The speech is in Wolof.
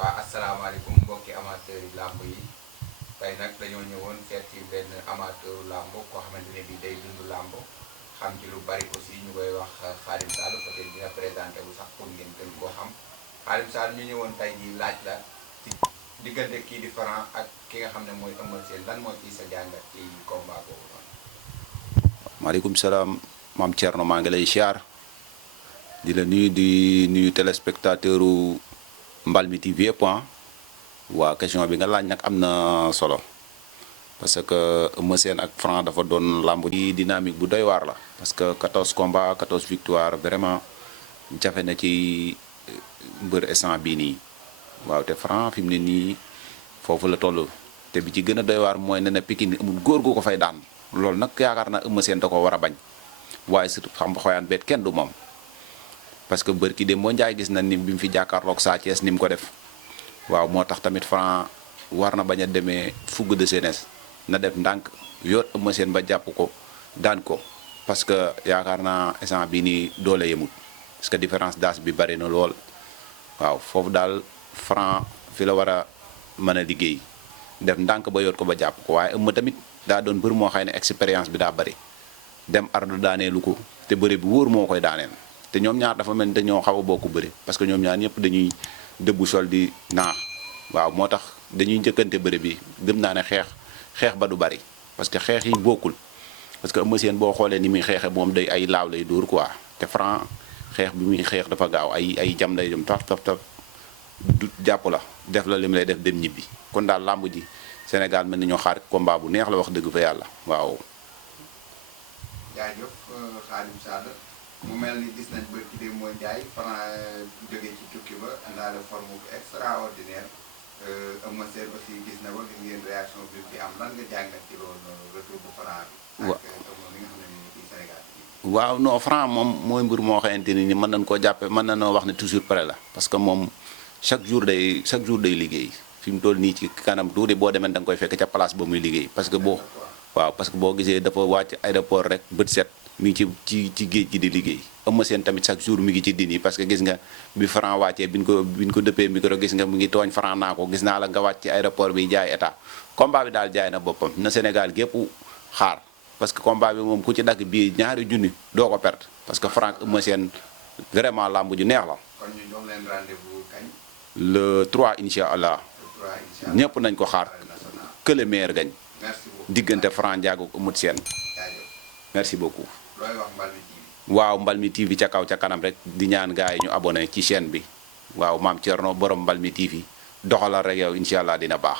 waa asalaamaaleykum mbokki amateur yi làmb yi tey nag dañoo ñëwoon seet ci benn amateur làmb koo xamante ne bii day dund làmb xam ci lu bari aussi ñu koy wax Khadim Sall peut-être dina présenté bu sax pour ngeen gën koo xam Khadim Sall ñu ñëwoon tey jii laaj la ci diggante kii di Franc ak ki nga xam ne mooy Eumeu Sène lan moo ciy sa jàngat ci combat boobu noonu. maaleykum salaam maam Thierno maa ngi lay siyaar di la di nuyu téléspectateur Mbalmi TV yëpp waa question bi nga laaj nag am na solo parce que Eumeu Sène ak Franc dafa doon làmb di dynamique bu doy waar la parce que 14 combats 14 victoires vraiment jafe na ci mbër instant bii nii waaw te Franc fi mu ne nii foofu la toll te bi ci gën a doy waar mooy ne na Pikine amul góor gu ko fay daan loolu nag yaakaar naa Eumeu Sène da ko war a bañ waaye surtout xam xoyaan beet kenn du moom parce que bër ki dem moo njaay gis na ni bi mu fi jàkkaarloog Sa Thiès ni mu ko def waaw moo tax tamit Franc war na bañ a demee fougue de jeunesse na def ndànk yor Eumeu Sène ba jàpp ko daan ko parce que yaakaar naa instant bii nii doole yemut parce que différence d'âge bi bari na lool waaw foofu daal Franc fi la war a mën a liggéey def ndànk ba yor ko ba jàpp ko waaye Eumeu tamit daa doon bër moo xëy ne expérience bi daa bari dem ardo daaneelu ko te bëre bi wóor moo koy daaneel te ñoom ñaar dafa mel ni dañoo xaw a bokk bëri parce que ñoom ñaar ñëpp dañuy dëbbu sol di naax waaw moo tax dañuy njëkkante bëri bi gëm naa ne xeex ba du bari parce que xeex yi bokkul parce que Eumeu Sène boo xoolee ni muy xeexe moom day ay laaw lay dóor quoi te Franc xeex bi muy xeex dafa gaaw ay jam lay dem taf du jàpp la def la lim lay def dem ñibbi kon daal làmb ji Sénégal mel ni ñoo xaar combat bu neex la wax dëgg fa yàlla waaw. jaajëf Khadim Sall mu mel ni gis nañ ba ci démb mooy jaay Franc jóge ci tukki ba àndaale forme bu extraordinaire Eumeu Sène aussi gis na ko gis ngeen réaction bi am lan nga jàngat ci loolu noonu retour bu Franc bi. ak Eumeu mi nga xam ne nii fii Sénégal bi. waaw non Franc moom mooy mbir moo xamante ni mën nañu koo jàppe mën nañoo wax ne toujours prêt la parce que moom chaque jour day liggéey fi mu toll nii ci kanam tuuti boo demee da nga koy fekk ca place ba muy liggéey parce que boo gisee dafa wàcc aéroport rek bët set mi ngi ci géej gi di liggéey Eumeu Sène tamit chaque jour mi ngi ci din yi parce que gis nga bi Franc wàccee bi ñu ko dëppee micro gis nga mu ngi tooñ Franc naa ko gis naa la nga wàcc ci aéroport bi jaay état combat bi daal jaay na boppam na Sénégal gépp xaar parce que combat bi moom ku ci dagg bii ñaari junni doo ko perte parce que Franc Eumeu Sène vraiment lamb ju neex la. kon ñu jox leen rendez-vous kañ. le 3 incha allah. ñëpp nañ ko xaar que le meilleur gagne. merci beaucoup diggante Franc Ndiago ak Eumeu Sène. merci beaucoup. looy wax Mbalmi TV. waaw Mbalmi TV ca kaw ca kanam rek di ñaan gars yi ñu abonné ci chaîne bi waaw maam Thierno borom Mbalmi TV doxalal rek yow incha allah dina baax.